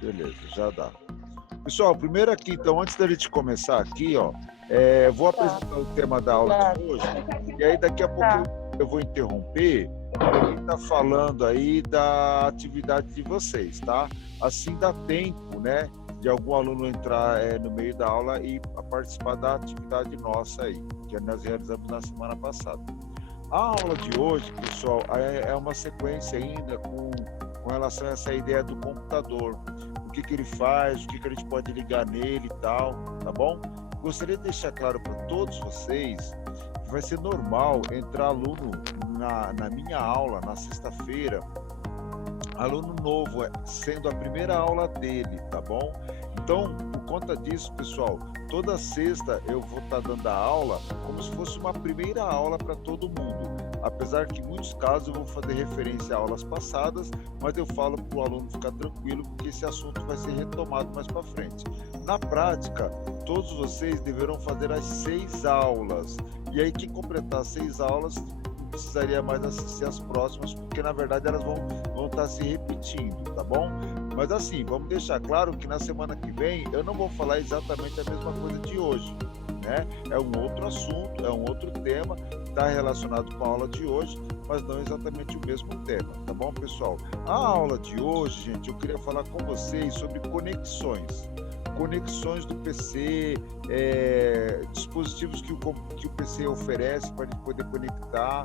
Beleza, já dá. Pessoal, primeiro aqui, então, antes da gente começar aqui, ó, vou Tá, apresentar o tema da aula de claro. hoje, e aí daqui a pouco Tá, eu vou interromper para quem está falando aí da atividade de vocês, tá? Assim dá tempo, né, de algum aluno entrar no meio da aula e a participar da atividade nossa aí, que nós realizamos na semana passada. A aula de hoje, pessoal, é uma sequência ainda com relação a essa ideia do computador. O que ele faz, o que a gente pode ligar nele e tal, tá bom? Gostaria de deixar claro para todos vocês que vai ser normal entrar aluno na minha aula na sexta-feira, aluno novo, sendo a primeira aula dele, tá bom? Então, por conta disso, pessoal, toda sexta eu vou estar dando a aula como se fosse uma primeira aula para todo mundo. Apesar que em muitos casos eu vou fazer referência a aulas passadas, mas eu falo para o aluno ficar tranquilo, porque esse assunto vai ser retomado mais para frente. Na prática, todos vocês deverão fazer as 6 aulas. E aí, quem completar 6 aulas, não precisaria mais assistir as próximas, porque na verdade elas vão estar se repetindo, tá bom? Mas assim, vamos deixar claro que na semana que vem eu não vou falar exatamente a mesma coisa de hoje, né? É um outro assunto, é um outro tema, está relacionado com a aula de hoje, mas não exatamente o mesmo tema, tá bom, pessoal? A aula de hoje, gente, eu queria falar com vocês sobre conexões. Conexões do PC, dispositivos que o PC oferece para a gente poder conectar.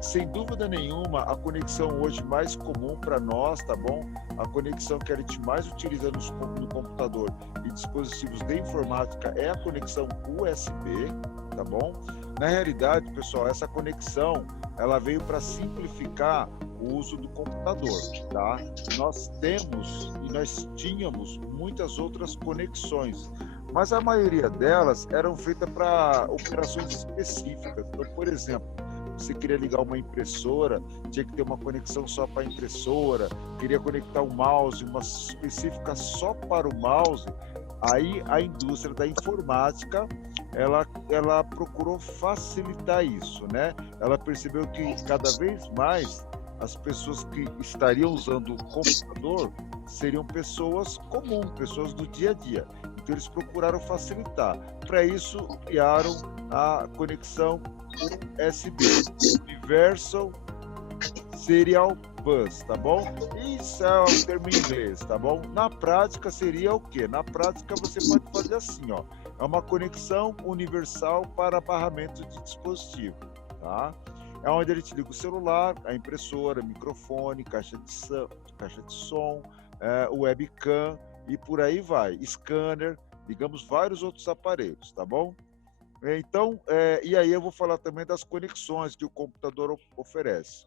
Sem dúvida nenhuma, a conexão hoje mais comum para nós, tá bom? A conexão que a gente mais utiliza no computador e dispositivos de informática é a conexão USB, tá bom? Na realidade, pessoal, essa conexão, ela veio para simplificar o uso do computador, tá? Nós temos e nós tínhamos muitas outras conexões, mas a maioria delas eram feitas para operações específicas. Então, por exemplo, você queria ligar uma impressora, tinha que ter uma conexão só para a impressora, queria conectar um mouse, uma específica só para o mouse. Aí a indústria da informática, ela procurou facilitar isso, né? Ela percebeu que cada vez mais as pessoas que estariam usando o computador seriam pessoas comuns, pessoas do dia a dia. Então eles procuraram facilitar. Para isso criaram a conexão USB, Universal Serial Bus, tá bom? Isso é o termo em inglês, tá bom? Na prática seria o quê? Na prática você pode fazer assim, ó. É uma conexão universal para barramento de dispositivo, tá? É onde a gente liga o celular, a impressora, microfone, caixa de som, webcam e por aí vai. Scanner, ligamos vários outros aparelhos, tá bom? Então, e aí eu vou falar também das conexões que o computador oferece.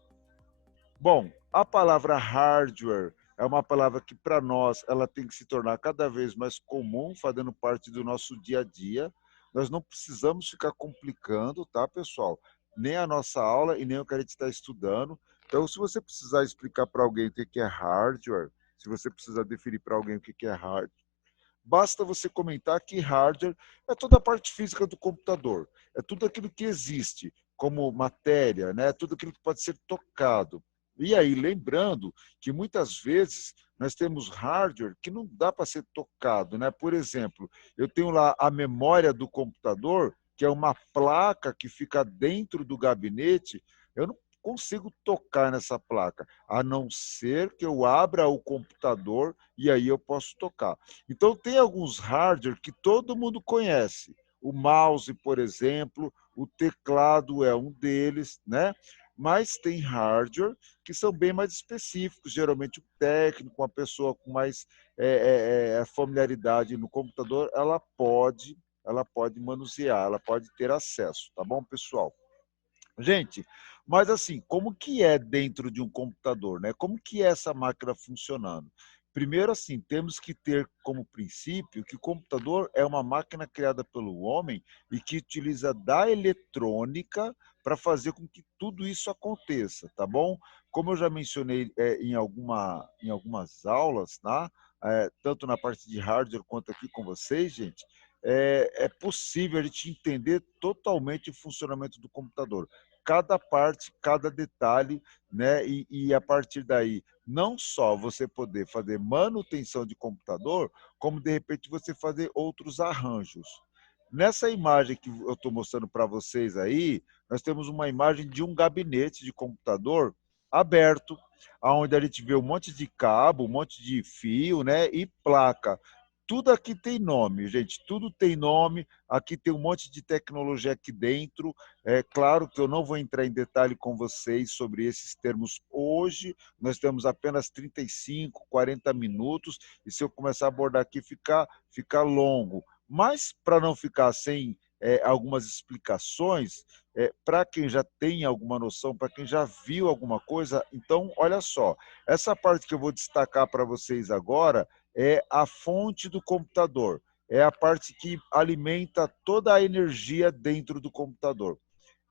Bom, a palavra hardware é uma palavra que para nós ela tem que se tornar cada vez mais comum, fazendo parte do nosso dia a dia. Nós não precisamos ficar complicando, tá, pessoal? Nem a nossa aula e nem o que a gente está estudando. Então, se você precisar explicar para alguém o que é hardware, se você precisar definir para alguém o que é hardware, basta você comentar que hardware é toda a parte física do computador, é tudo aquilo que existe como matéria, né? Tudo aquilo que pode ser tocado. E aí, lembrando que muitas vezes nós temos hardware que não dá para ser tocado, né? Por exemplo, eu tenho lá a memória do computador, que é uma placa que fica dentro do gabinete, eu não consigo tocar nessa placa, a não ser que eu abra o computador e aí eu posso tocar. Então, tem alguns hardware que todo mundo conhece. O mouse, por exemplo, o teclado é um deles, né? Mas tem hardware que são bem mais específicos. Geralmente, o técnico, uma pessoa com mais familiaridade no computador, ela pode manusear, ela pode ter acesso, tá bom, pessoal? Gente, mas assim, como que é dentro de um computador, né? Como que é essa máquina funcionando? Primeiro, assim, temos que ter como princípio que o computador é uma máquina criada pelo homem e que utiliza da eletrônica para fazer com que tudo isso aconteça, tá bom? Como eu já mencionei em algumas aulas, tá? Tanto na parte de hardware quanto aqui com vocês, gente, é possível a gente entender totalmente o funcionamento do computador cada parte, cada detalhe, né? E a partir daí, não só você poder fazer manutenção de computador, como de repente você fazer outros arranjos. Nessa imagem que eu estou mostrando para vocês aí, nós temos uma imagem de um gabinete de computador aberto, onde a gente vê um monte de cabo, um monte de fio, né, e placa. Tudo aqui tem nome, gente, tudo tem nome. Aqui tem um monte de tecnologia aqui dentro. É claro que eu não vou entrar em detalhe com vocês sobre esses termos hoje. Nós temos apenas 35, 40 minutos, e se eu começar a abordar aqui, fica longo. Mas, para não ficar sem algumas explicações, para quem já tem alguma noção, para quem já viu alguma coisa, então, olha só, essa parte que eu vou destacar para vocês agora é a fonte do computador, é a parte que alimenta toda a energia dentro do computador.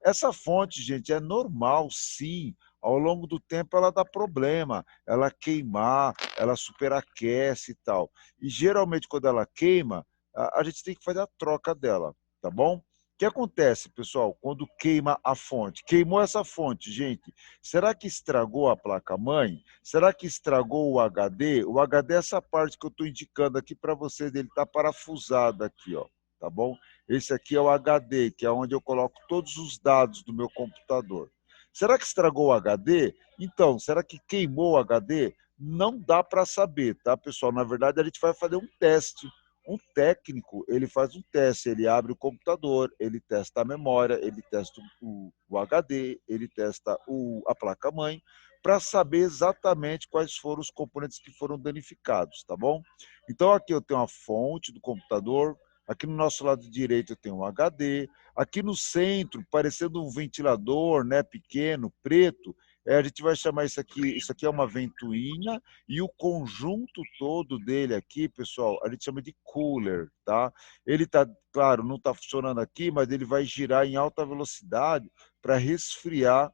Essa fonte, gente, é normal, sim. Ao longo do tempo ela dá problema, ela queimar, ela superaquece e tal. E geralmente quando ela queima, a gente tem que fazer a troca dela, tá bom? O que acontece, pessoal, quando queima a fonte? Queimou essa fonte, gente. Será que estragou a placa-mãe? Será que estragou o HD? O HD é essa parte que eu estou indicando aqui para vocês, ele está parafusado aqui, ó, tá bom? Esse aqui é o HD, que é onde eu coloco todos os dados do meu computador. Será que estragou o HD? Então, será que queimou o HD? Não dá para saber, tá, pessoal? Na verdade, a gente vai fazer um teste. Um técnico, ele faz um teste, ele abre o computador, ele testa a memória, ele testa o HD, ele testa a placa-mãe, para saber exatamente quais foram os componentes que foram danificados, tá bom? Então, aqui eu tenho a fonte do computador, aqui no nosso lado direito eu tenho um HD, aqui no centro, parecendo um ventilador, né, pequeno, preto, a gente vai chamar isso aqui é uma ventoinha, e o conjunto todo dele aqui, pessoal, a gente chama de cooler, tá? Ele tá, claro, não está funcionando aqui, mas ele vai girar em alta velocidade para resfriar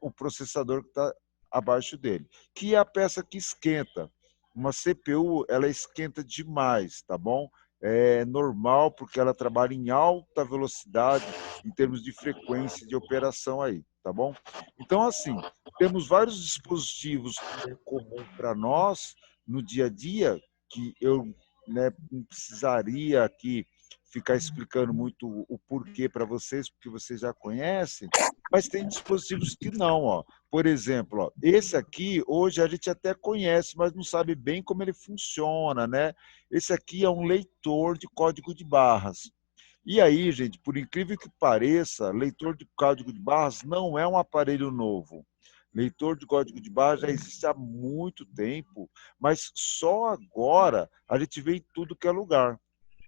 o processador que está abaixo dele, que é a peça que esquenta. Uma CPU, ela esquenta demais, tá bom? É normal porque ela trabalha em alta velocidade em termos de frequência de operação aí, tá bom? Então, assim, temos vários dispositivos que é comum para nós no dia a dia, que eu, né, não precisaria aqui ficar explicando muito o porquê para vocês, porque vocês já conhecem, mas tem dispositivos que não, ó. Por exemplo, ó, esse aqui, hoje a gente até conhece, mas não sabe bem como ele funciona, né? Esse aqui é um leitor de código de barras. E aí, gente, por incrível que pareça, leitor de código de barras não é um aparelho novo. Leitor de código de barras já existe há muito tempo, mas só agora a gente vê em tudo que é lugar.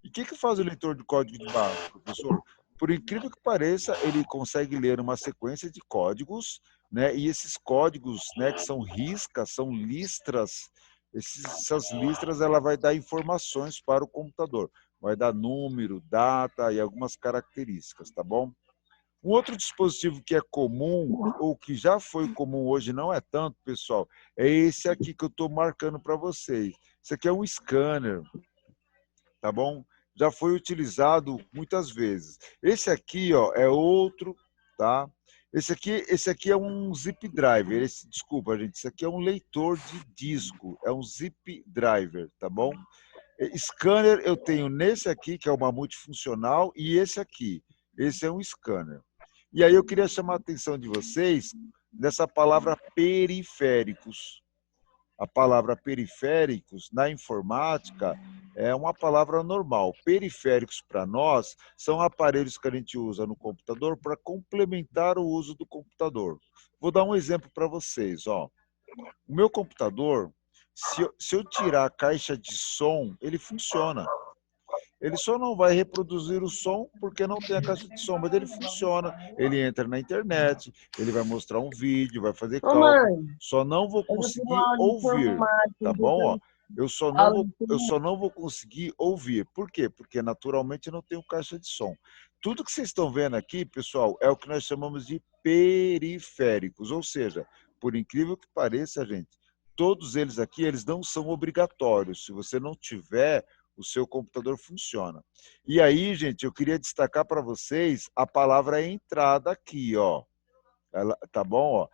E o que faz o leitor de código de barras, professor? Por incrível que pareça, ele consegue ler uma sequência de códigos, né? E esses códigos, né, que são riscas, são listras. Essas listras ela vai dar informações para o computador, vai dar número, data e algumas características, tá bom? Um outro dispositivo que é comum, ou que já foi comum hoje, não é tanto, pessoal, é esse aqui que eu estou marcando para vocês. Isso aqui é um scanner, tá bom? Já foi utilizado muitas vezes. Esse aqui, ó, é outro, tá? Esse aqui é um zip driver. Desculpa, gente, isso aqui é um leitor de disco, é um zip driver, tá bom? Scanner eu tenho nesse aqui, que é uma multifuncional, e esse aqui. Esse é um scanner. E aí eu queria chamar a atenção de vocês nessa palavra periféricos. A palavra periféricos, na informática, é uma palavra normal. Periféricos, para nós, são aparelhos que a gente usa no computador para complementar o uso do computador. Vou dar um exemplo para vocês. Ó. O meu computador, se eu tirar a caixa de som, ele funciona. Ele só não vai reproduzir o som porque não tem a caixa de som, mas ele funciona. Ele entra na internet, ele vai mostrar um vídeo, vai fazer Ô, cálculo. mãe, Só não vou eu já tenho conseguir aula de ouvir, informática, tá bom? Ó, aula eu de... só não vou conseguir ouvir. Por quê? Porque naturalmente eu não tenho caixa de som. Tudo que vocês estão vendo aqui, pessoal, é o que nós chamamos de periféricos, ou seja, por incrível que pareça, gente, todos eles aqui, eles não são obrigatórios. Se você não tiver, o seu computador funciona. E aí, gente, eu queria destacar para vocês a palavra entrada aqui, ó. Ela, tá bom? Ó.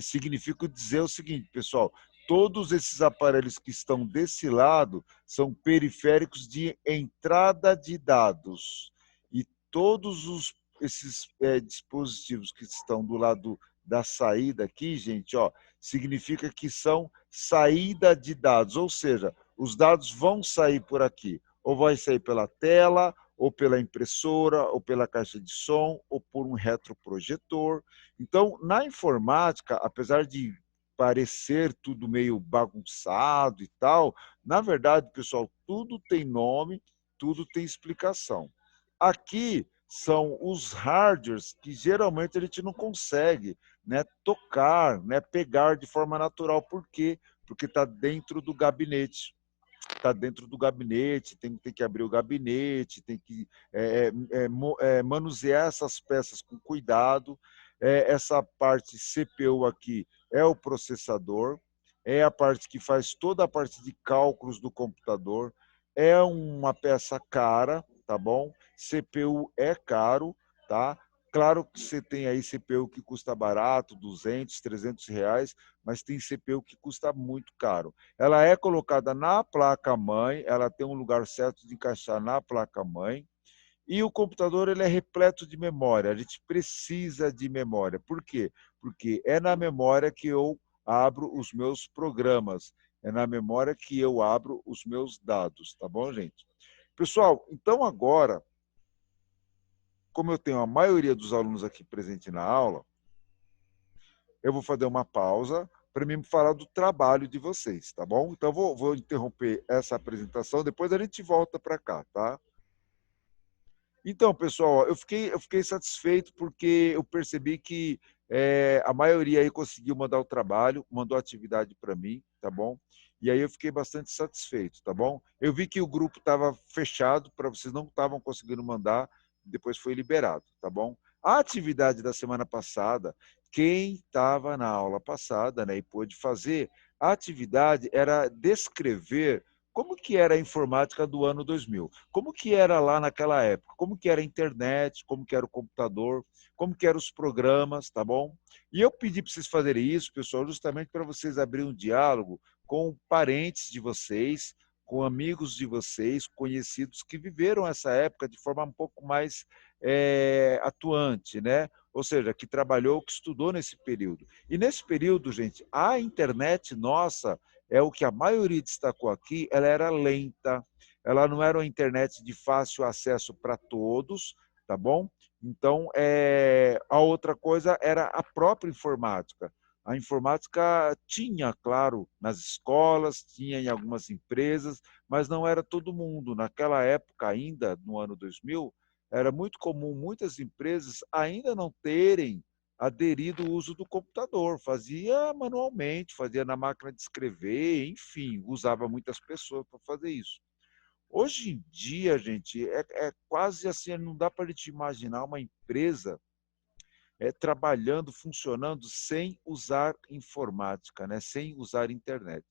Significa dizer o seguinte, pessoal, todos esses aparelhos que estão desse lado são periféricos de entrada de dados. E todos esses dispositivos que estão do lado da saída aqui, gente, ó, significa que são saída de dados, ou seja, os dados vão sair por aqui, ou vai sair pela tela, ou pela impressora, ou pela caixa de som, ou por um retroprojetor. Então, na informática, apesar de parecer tudo meio bagunçado e tal, na verdade, pessoal, tudo tem nome, tudo tem explicação. Aqui são os hardwares que geralmente a gente não consegue, né, tocar, né, pegar de forma natural. Por quê? Porque está dentro do gabinete. Está dentro do gabinete, tem que abrir o gabinete, tem que manusear essas peças com cuidado. Essa parte CPU aqui é o processador, é a parte que faz toda a parte de cálculos do computador, é uma peça cara, tá bom? CPU é caro, tá? Claro que você tem aí CPU que custa barato, 200, 300 reais, mas tem CPU que custa muito caro. Ela é colocada na placa-mãe, ela tem um lugar certo de encaixar na placa-mãe, e o computador ele é repleto de memória, a gente precisa de memória. Por quê? Porque é na memória que eu abro os meus programas, é na memória que eu abro os meus dados, tá bom, gente? Pessoal, então agora, como eu tenho a maioria dos alunos aqui presente na aula, eu vou fazer uma pausa para mim falar do trabalho de vocês, tá bom? Então, vou interromper essa apresentação, depois a gente volta para cá, tá? Então, pessoal, eu fiquei satisfeito porque eu percebi que a maioria aí conseguiu mandar o trabalho, mandou a atividade para mim, tá bom? E aí eu fiquei bastante satisfeito, tá bom? Eu vi que o grupo estava fechado, para vocês não estavam conseguindo mandar, depois foi liberado, tá bom? A atividade da semana passada, quem estava na aula passada, né, e pôde fazer, a atividade era descrever como que era a informática do ano 2000, como que era lá naquela época, como que era a internet, como que era o computador, como que eram os programas, tá bom? E eu pedi para vocês fazerem isso, pessoal, justamente para vocês abrirem um diálogo com parentes de vocês, com amigos de vocês, conhecidos que viveram essa época de forma um pouco mais atuante, né? Ou seja, que trabalhou, que estudou nesse período. E nesse período, gente, a internet nossa é o que a maioria destacou aqui, ela era lenta, ela não era uma internet de fácil acesso para todos, tá bom? Então, a outra coisa era a própria informática. A informática tinha, claro, nas escolas, tinha em algumas empresas, mas não era todo mundo. Naquela época, ainda no ano 2000, era muito comum muitas empresas ainda não terem aderido o uso do computador, fazia manualmente, fazia na máquina de escrever, enfim, usava muitas pessoas para fazer isso. Hoje em dia, gente, é quase assim, não dá para a gente imaginar uma empresa trabalhando, funcionando sem usar informática, né? Sem usar internet,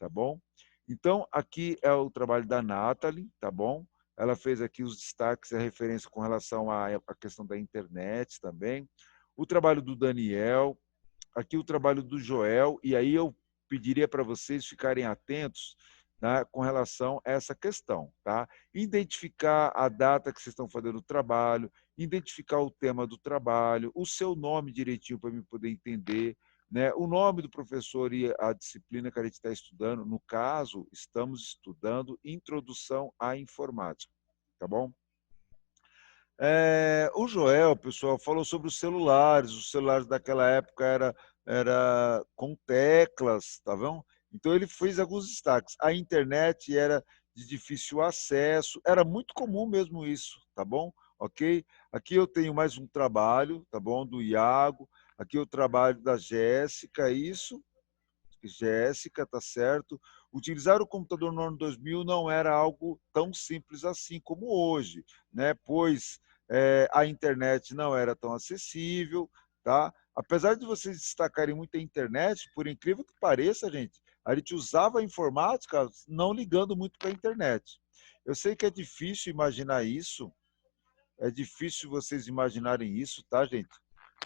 tá bom? Então, aqui é o trabalho da Nathalie, tá bom? Ela fez aqui os destaques, a referência com relação à questão da internet também. O trabalho do Daniel, aqui o trabalho do Joel, e aí eu pediria para vocês ficarem atentos, né, com relação a essa questão, tá? Identificar a data que vocês estão fazendo o trabalho, identificar o tema do trabalho, o seu nome direitinho para eu poder entender, né? O nome do professor e a disciplina que a gente está estudando. No caso, estamos estudando Introdução à Informática, tá bom? O Joel, pessoal, falou sobre os celulares daquela época era com teclas, tá vendo? Então ele fez alguns destaques. A internet era de difícil acesso, era muito comum mesmo isso, tá bom? Ok? Aqui eu tenho mais um trabalho, tá bom? Do Iago, aqui o trabalho da Jéssica, isso. Jéssica, tá certo? Utilizar o computador no ano 2000 não era algo tão simples assim como hoje, né? Pois a internet não era tão acessível, tá? Apesar de vocês destacarem muito a internet, por incrível que pareça, gente, a gente usava a informática não ligando muito para a internet. Eu sei que é difícil imaginar isso, é difícil vocês imaginarem isso, tá, gente?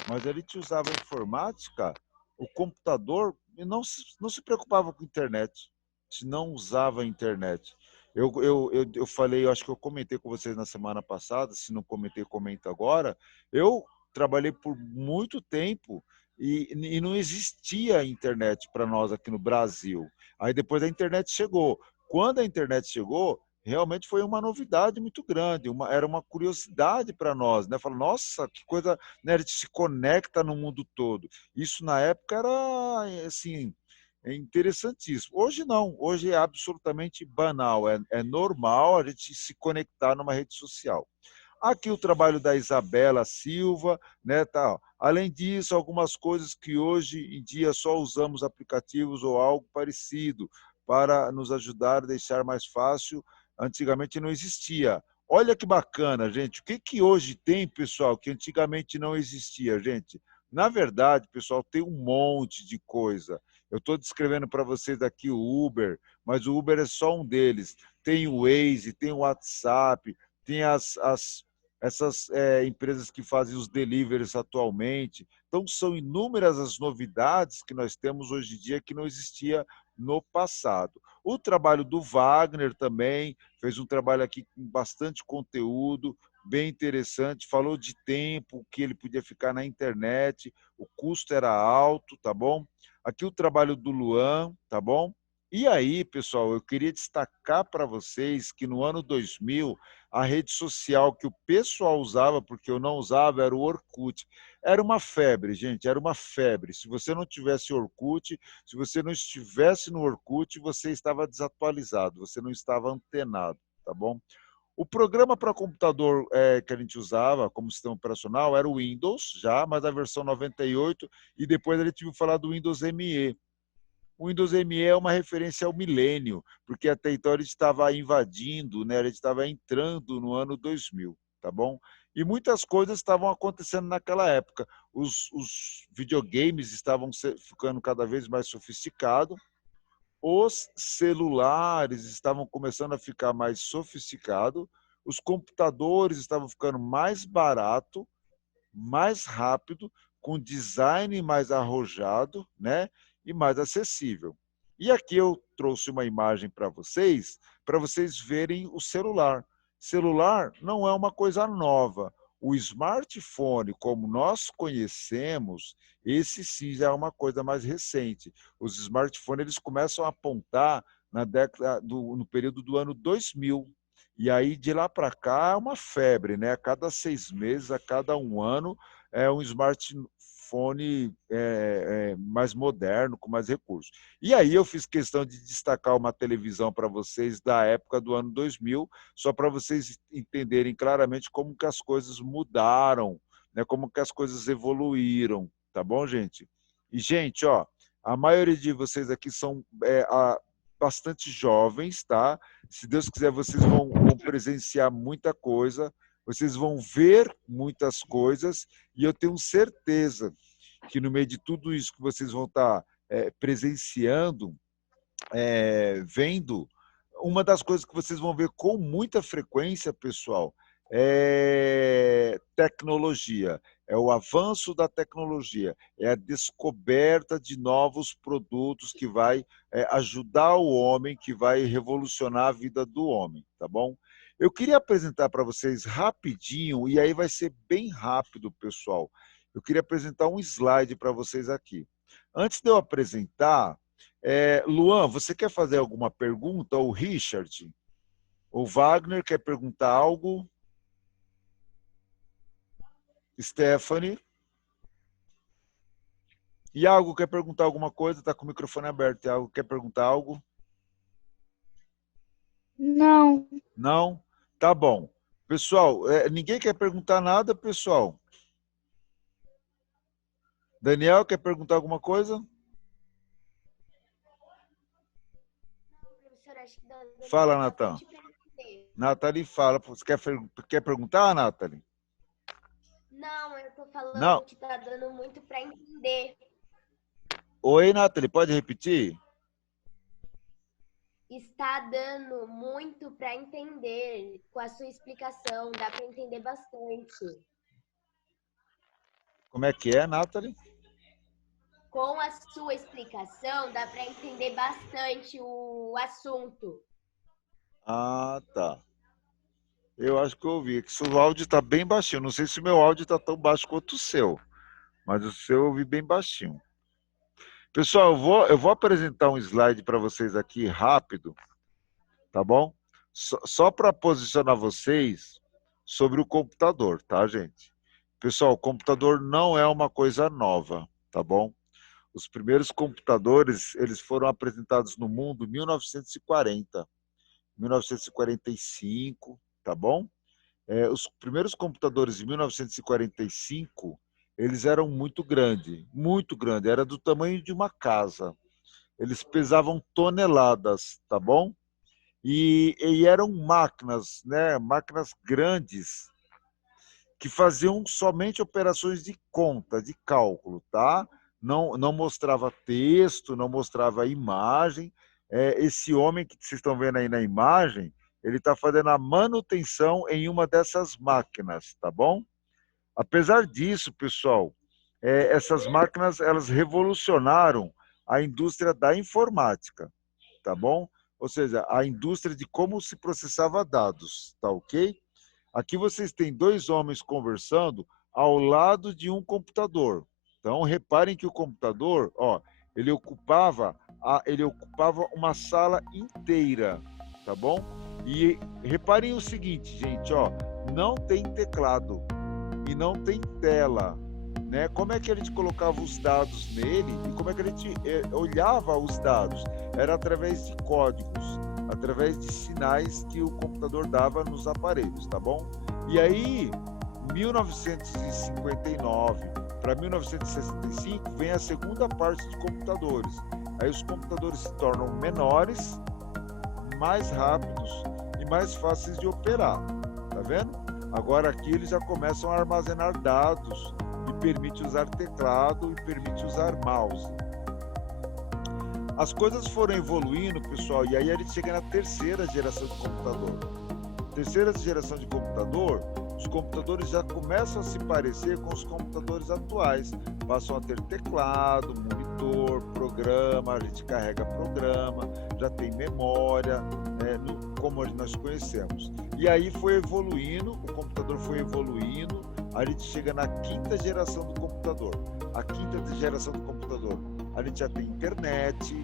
mas a gente usava a informática, o computador, e não se preocupava com a internet, a gente não usava a internet. Eu falei, eu acho que eu comentei com vocês na semana passada, se não comentei, comento agora. Eu trabalhei por muito tempo e não existia internet para nós aqui no Brasil. Aí depois a internet chegou. Quando a internet chegou, realmente foi uma novidade muito grande, era uma curiosidade para nós, né? Falar, nossa, que coisa, né? A gente se conecta no mundo todo. Isso na época era assim, é interessantíssimo. Hoje não, hoje é absolutamente banal, é normal a gente se conectar numa rede social. Aqui o trabalho da Isabela Silva, né, tal. Além disso, algumas coisas que hoje em dia só usamos aplicativos ou algo parecido para nos ajudar a deixar mais fácil. Antigamente não existia. Olha que bacana, gente. O que que hoje tem, pessoal, que antigamente não existia, gente? Na verdade, pessoal, tem um monte de coisa. Eu estou descrevendo para vocês aqui o Uber, mas o Uber é só um deles. Tem o Waze, tem o WhatsApp, tem essas empresas que fazem os deliveries atualmente. Então, são inúmeras as novidades que nós temos hoje em dia que não existia no passado. O trabalho do Wagner também fez um trabalho aqui com bastante conteúdo, bem interessante, falou de tempo, que ele podia ficar na internet, o custo era alto, tá bom? Aqui o trabalho do Luan, tá bom? E aí, pessoal, eu queria destacar para vocês que no ano 2000 a rede social que o pessoal usava, porque eu não usava, era o Orkut. Era uma febre, gente, era uma febre. Se você não tivesse Orkut, se você não estivesse no Orkut, você estava desatualizado, você não estava antenado, tá bom? O programa para computador que a gente usava como sistema operacional era o Windows, já, mas a versão 98, e depois a gente viu falar do Windows ME. O Windows ME é uma referência ao milênio, porque até então ele estava invadindo, né? Ele estava entrando no ano 2000, tá bom? E muitas coisas estavam acontecendo naquela época. Os videogames estavam ficando cada vez mais sofisticados, os celulares estavam começando a ficar mais sofisticados, os computadores estavam ficando mais baratos, mais rápido, com design mais arrojado, né? E mais acessível. E aqui eu trouxe uma imagem para vocês verem o celular. Celular não é uma coisa nova. O smartphone, como nós conhecemos, esse sim já é uma coisa mais recente. Os smartphones eles começam a apontar no período do ano 2000. E aí, de lá para cá, é uma febre, né? A cada 6 meses, a cada um ano, é um smartphone mais moderno, com mais recursos. E aí eu fiz questão de destacar uma televisão para vocês da época do ano 2000, só para vocês entenderem claramente como que as coisas mudaram, né? Como que as coisas evoluíram, tá bom, gente? E, gente, ó, a maioria de vocês aqui são bastante jovens, tá? Se Deus quiser, vocês vão presenciar muita coisa, vocês vão ver muitas coisas, e eu tenho certeza que no meio de tudo isso que vocês vão estar presenciando, vendo, uma das coisas que vocês vão ver com muita frequência, pessoal, é tecnologia, é o avanço da tecnologia, é a descoberta de novos produtos que vai ajudar o homem, que vai revolucionar a vida do homem, tá bom? Eu queria apresentar para vocês rapidinho, e aí vai ser bem rápido, pessoal. Eu queria apresentar um slide para vocês aqui. Antes de eu apresentar, Luan, você quer fazer alguma pergunta? Ou Richard? O Wagner quer perguntar algo? Stephanie? Iago quer perguntar alguma coisa? Está com o microfone aberto. Iago quer perguntar algo? Não, Não? Tá bom. Pessoal, ninguém quer perguntar nada, pessoal? Daniel quer perguntar alguma coisa? Professor, acho que está dando Fala, Natan. bastante para entender. Nathalie, fala. Você quer perguntar, Nathalie? Não, eu estou Não. falando que está dando muito para entender. Oi, Nathalie, pode repetir? Está dando muito para entender com a sua explicação, dá para entender bastante. Como é que é, Nathalie? Com a sua explicação, dá para entender bastante o assunto. Ah, tá. Eu acho que eu ouvi. Que o áudio está bem baixinho. Não sei se o meu áudio está tão baixo quanto o seu, mas o seu eu ouvi bem baixinho. Pessoal, eu vou apresentar um slide para vocês aqui rápido, tá bom? Só para posicionar vocês sobre o computador, tá, gente? Pessoal, o computador não é uma coisa nova, tá bom? Os primeiros computadores, eles foram apresentados no mundo em 1940, 1945, tá bom? Os primeiros computadores de 1945, eles eram muito grande, era do tamanho de uma casa. Eles pesavam toneladas, tá bom? E eram máquinas, né? Máquinas grandes que faziam somente operações de conta, de cálculo, tá? Não mostrava texto, não mostrava imagem. Esse homem que vocês estão vendo aí na imagem, ele está fazendo a manutenção em uma dessas máquinas, tá bom? Apesar disso, pessoal, essas máquinas elas revolucionaram a indústria da informática, tá bom? Ou seja, a indústria de como se processava dados, tá ok? Aqui vocês têm dois homens conversando ao lado de um computador. Então, reparem que o computador, ó, ele ocupava uma sala inteira, tá bom? E reparem o seguinte, gente, ó, não tem teclado e não tem tela, né? Como é que a gente colocava os dados nele e como é que a gente olhava os dados? Era através de códigos, através de sinais que o computador dava nos aparelhos, tá bom? E aí, 1959 para 1965, vem a segunda parte de computadores. Aí os computadores se tornam menores, mais rápidos e mais fáceis de operar, tá vendo? Agora aqui eles já começam a armazenar dados e permite usar teclado e permite usar mouse. As coisas foram evoluindo, pessoal, e aí a gente chega na terceira geração de computador. Terceira geração de computador, os computadores já começam a se parecer com os computadores atuais. Passam a ter teclado, monitor, programa, a gente carrega programa, já tem memória, como nós conhecemos. E aí foi evoluindo, o computador foi evoluindo, a gente chega na quinta geração do computador. A quinta geração do computador, a gente já tem internet,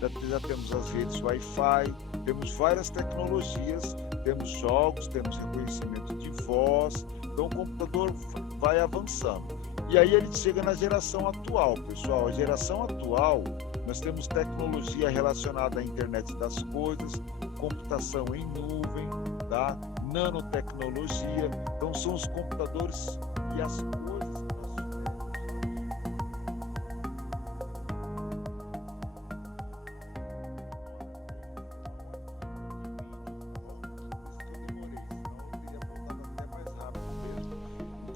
já temos as redes Wi-Fi, temos várias tecnologias, temos jogos, temos reconhecimento de voz, então o computador vai avançando. E aí ele chega na geração atual, pessoal. A geração atual, nós temos tecnologia relacionada à internet das coisas, computação em nuvem, tá? Nanotecnologia, então são os computadores e as coisas que nós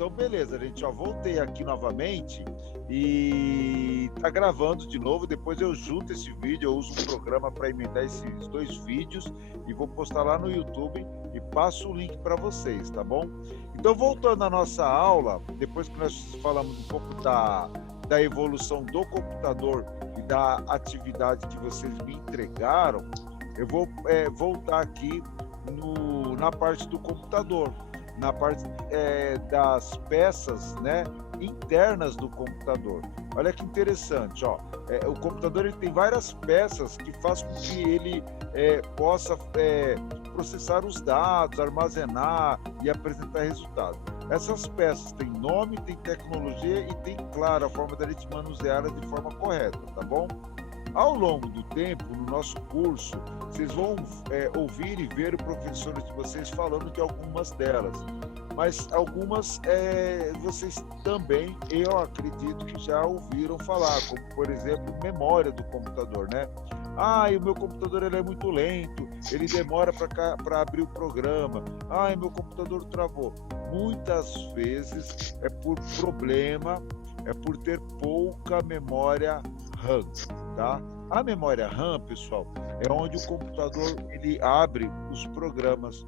Então, beleza, gente, ó, voltei aqui novamente e tá gravando de novo. Depois eu junto esse vídeo, eu uso um programa para emendar esses dois vídeos e vou postar lá no YouTube e passo o link para vocês, tá bom? Então, voltando à nossa aula, depois que nós falamos um pouco da evolução do computador e da atividade que vocês me entregaram, eu vou voltar aqui na parte do computador, na parte das peças, né, internas do computador. Olha que interessante, ó. O computador ele tem várias peças que faz com que ele possa processar os dados, armazenar e apresentar resultado. Essas peças têm nome, têm tecnologia e tem, claro, a forma da gente manuseá-las de forma correta, tá bom? Ao longo do tempo, no nosso curso, vocês vão ouvir e ver o professor de vocês falando de algumas delas, mas algumas vocês também, eu acredito que já ouviram falar, como por exemplo, memória do computador, né? E o meu computador ele é muito lento, ele demora para abrir o programa. Meu computador travou. Muitas vezes é por problema, é por ter pouca memória RAM, tá? A memória RAM, pessoal, é onde o computador ele abre os programas,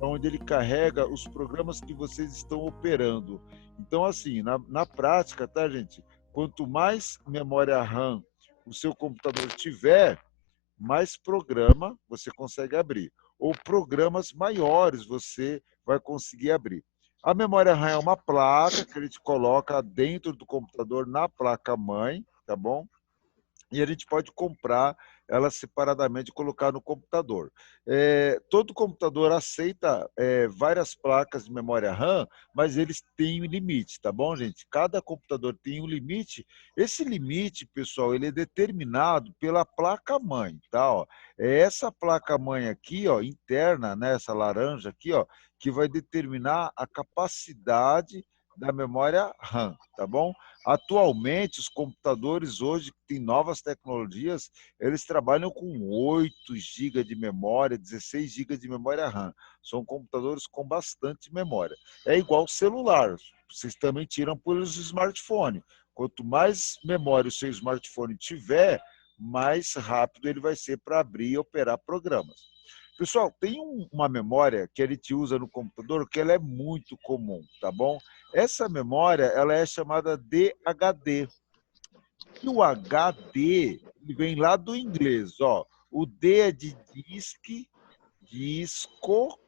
é onde ele carrega os programas que vocês estão operando. Então, assim, na prática, tá, gente? Quanto mais memória RAM o seu computador tiver, mais programa você consegue abrir. Ou programas maiores você vai conseguir abrir. A memória RAM é uma placa que a gente coloca dentro do computador na placa-mãe, tá bom? E a gente pode comprar ela separadamente e colocar no computador. Todo computador aceita várias placas de memória RAM, mas eles têm um limite, tá bom, gente? Cada computador tem um limite. Esse limite, pessoal, ele é determinado pela placa-mãe, tá? Ó. É essa placa-mãe aqui, ó, interna, né, essa laranja aqui, ó, que vai determinar a capacidade da memória RAM, tá bom? Atualmente, os computadores hoje que têm novas tecnologias, eles trabalham com 8 GB de memória, 16 GB de memória RAM. São computadores com bastante memória. É igual celular, vocês também tiram pelos smartphones. Quanto mais memória o seu smartphone tiver, mais rápido ele vai ser para abrir e operar programas. Pessoal, tem uma memória que a gente usa no computador que ela é muito comum, tá bom? Essa memória ela é chamada de HD. E o HD ele vem lá do inglês, ó. O D é de disco,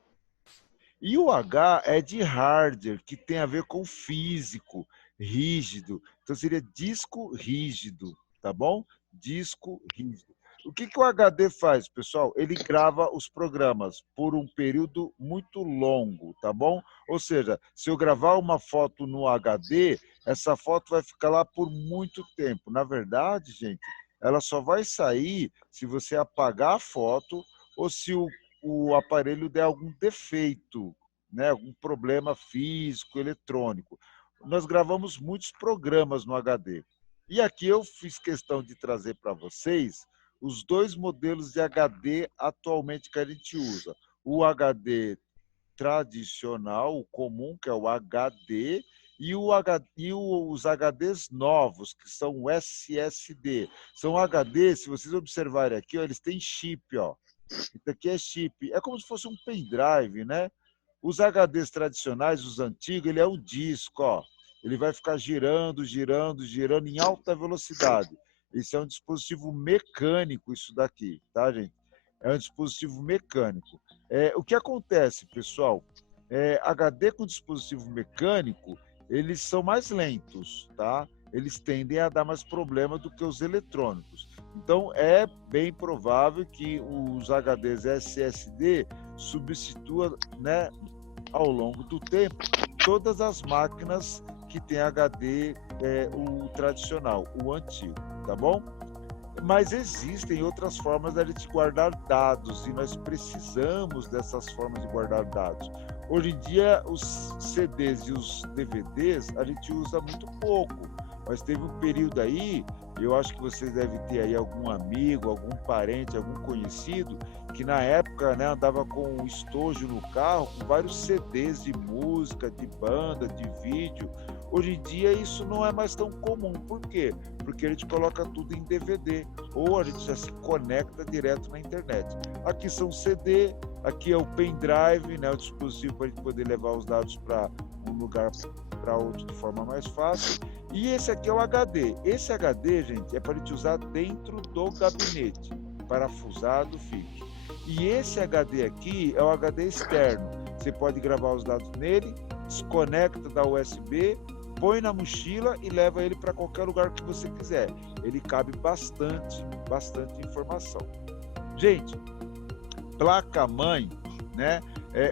e o H é de hardware, que tem a ver com físico, rígido. Então seria disco rígido, tá bom? Disco rígido. O que o HD faz, pessoal? Ele grava os programas por um período muito longo, tá bom? Ou seja, se eu gravar uma foto no HD, essa foto vai ficar lá por muito tempo. Na verdade, gente, ela só vai sair se você apagar a foto ou se o aparelho der algum defeito, né? Algum problema físico, eletrônico. Nós gravamos muitos programas no HD. E aqui eu fiz questão de trazer para vocês os dois modelos de HD atualmente que a gente usa. O HD tradicional, o comum, que é o HD, e os HDs novos, que são o SSD. São HDs, se vocês observarem aqui, ó, eles têm chip, ó. Isso aqui é chip. É como se fosse um pendrive, né? Os HDs tradicionais, os antigos, ele é um disco, ó. Ele vai ficar girando, girando, girando em alta velocidade. Isso é um dispositivo mecânico, isso daqui, tá, gente? É um dispositivo mecânico. O que acontece, pessoal? HD com dispositivo mecânico, eles são mais lentos, tá? Eles tendem a dar mais problema do que os eletrônicos. Então, é bem provável que os HDs SSD substituam, né, ao longo do tempo, todas as máquinas que têm HD, o tradicional, o antigo, tá bom? Mas existem outras formas de a gente guardar dados e nós precisamos dessas formas de guardar dados. Hoje em dia, os CDs e os DVDs a gente usa muito pouco, mas teve um período aí, eu acho que vocês devem ter aí algum amigo, algum parente, algum conhecido, que na época, né, andava com um estojo no carro, com vários CDs de música, de banda, de vídeo. Hoje em dia isso não é mais tão comum. Por quê? Porque a gente coloca tudo em DVD ou a gente já se conecta direto na internet. Aqui são CD, aqui é o pendrive, né, o dispositivo para a gente poder levar os dados para um lugar para outro de forma mais fácil. E esse aqui é o HD. Esse HD, gente, é para a gente usar dentro do gabinete, parafusado fixo. E esse HD aqui é o HD externo. Você pode gravar os dados nele, desconecta da USB, põe na mochila e leva ele para qualquer lugar que você quiser. Ele cabe bastante informação. Gente, placa-mãe, né?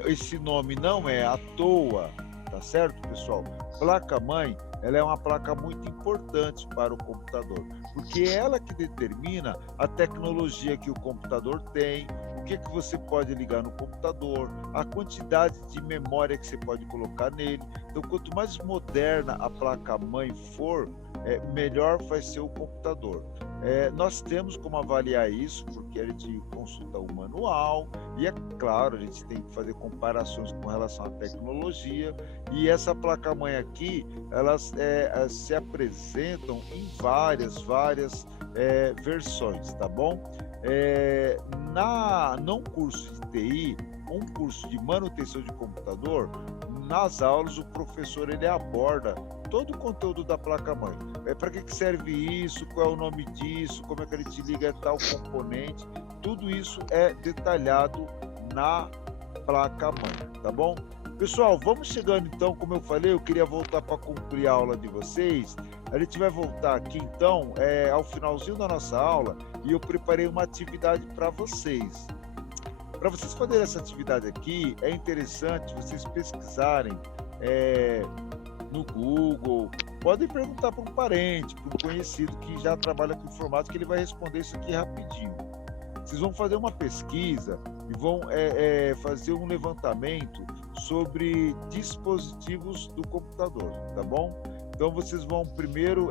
Esse nome não é à toa, tá certo, pessoal? Placa-mãe, ela é uma placa muito importante para o computador, porque é ela que determina a tecnologia que o computador tem, o que você pode ligar no computador, a quantidade de memória que você pode colocar nele. Então, quanto mais moderna a placa-mãe for, melhor vai ser o computador. Nós temos como avaliar isso, porque a gente consulta o manual e, é claro, a gente tem que fazer comparações com relação à tecnologia. E essa placa-mãe aqui, elas se apresentam em várias versões, tá bom? Não curso de TI, um curso de manutenção de computador, nas aulas o professor ele aborda todo o conteúdo da placa-mãe. Para que serve isso, qual é o nome disso, como é que ele te liga a tal componente, tudo isso é detalhado na placa-mãe, tá bom? Pessoal, vamos chegando então, como eu falei, eu queria voltar para concluir a aula de vocês. A gente vai voltar aqui então, ao finalzinho da nossa aula, e eu preparei uma atividade para vocês. Para vocês fazerem essa atividade aqui, é interessante vocês pesquisarem no Google, podem perguntar para um parente, para um conhecido que já trabalha com informática, que ele vai responder isso aqui rapidinho. Vocês vão fazer uma pesquisa e vão fazer um levantamento sobre dispositivos do computador, tá bom? Então vocês vão primeiro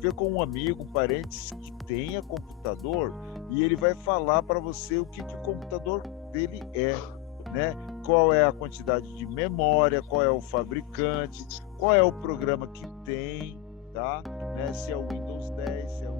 ver com um amigo, um parente que tenha computador e ele vai falar para você o que o computador dele é, né? Qual é a quantidade de memória, qual é o fabricante, qual é o programa que tem, tá? Né? Se é o Windows 10, se é o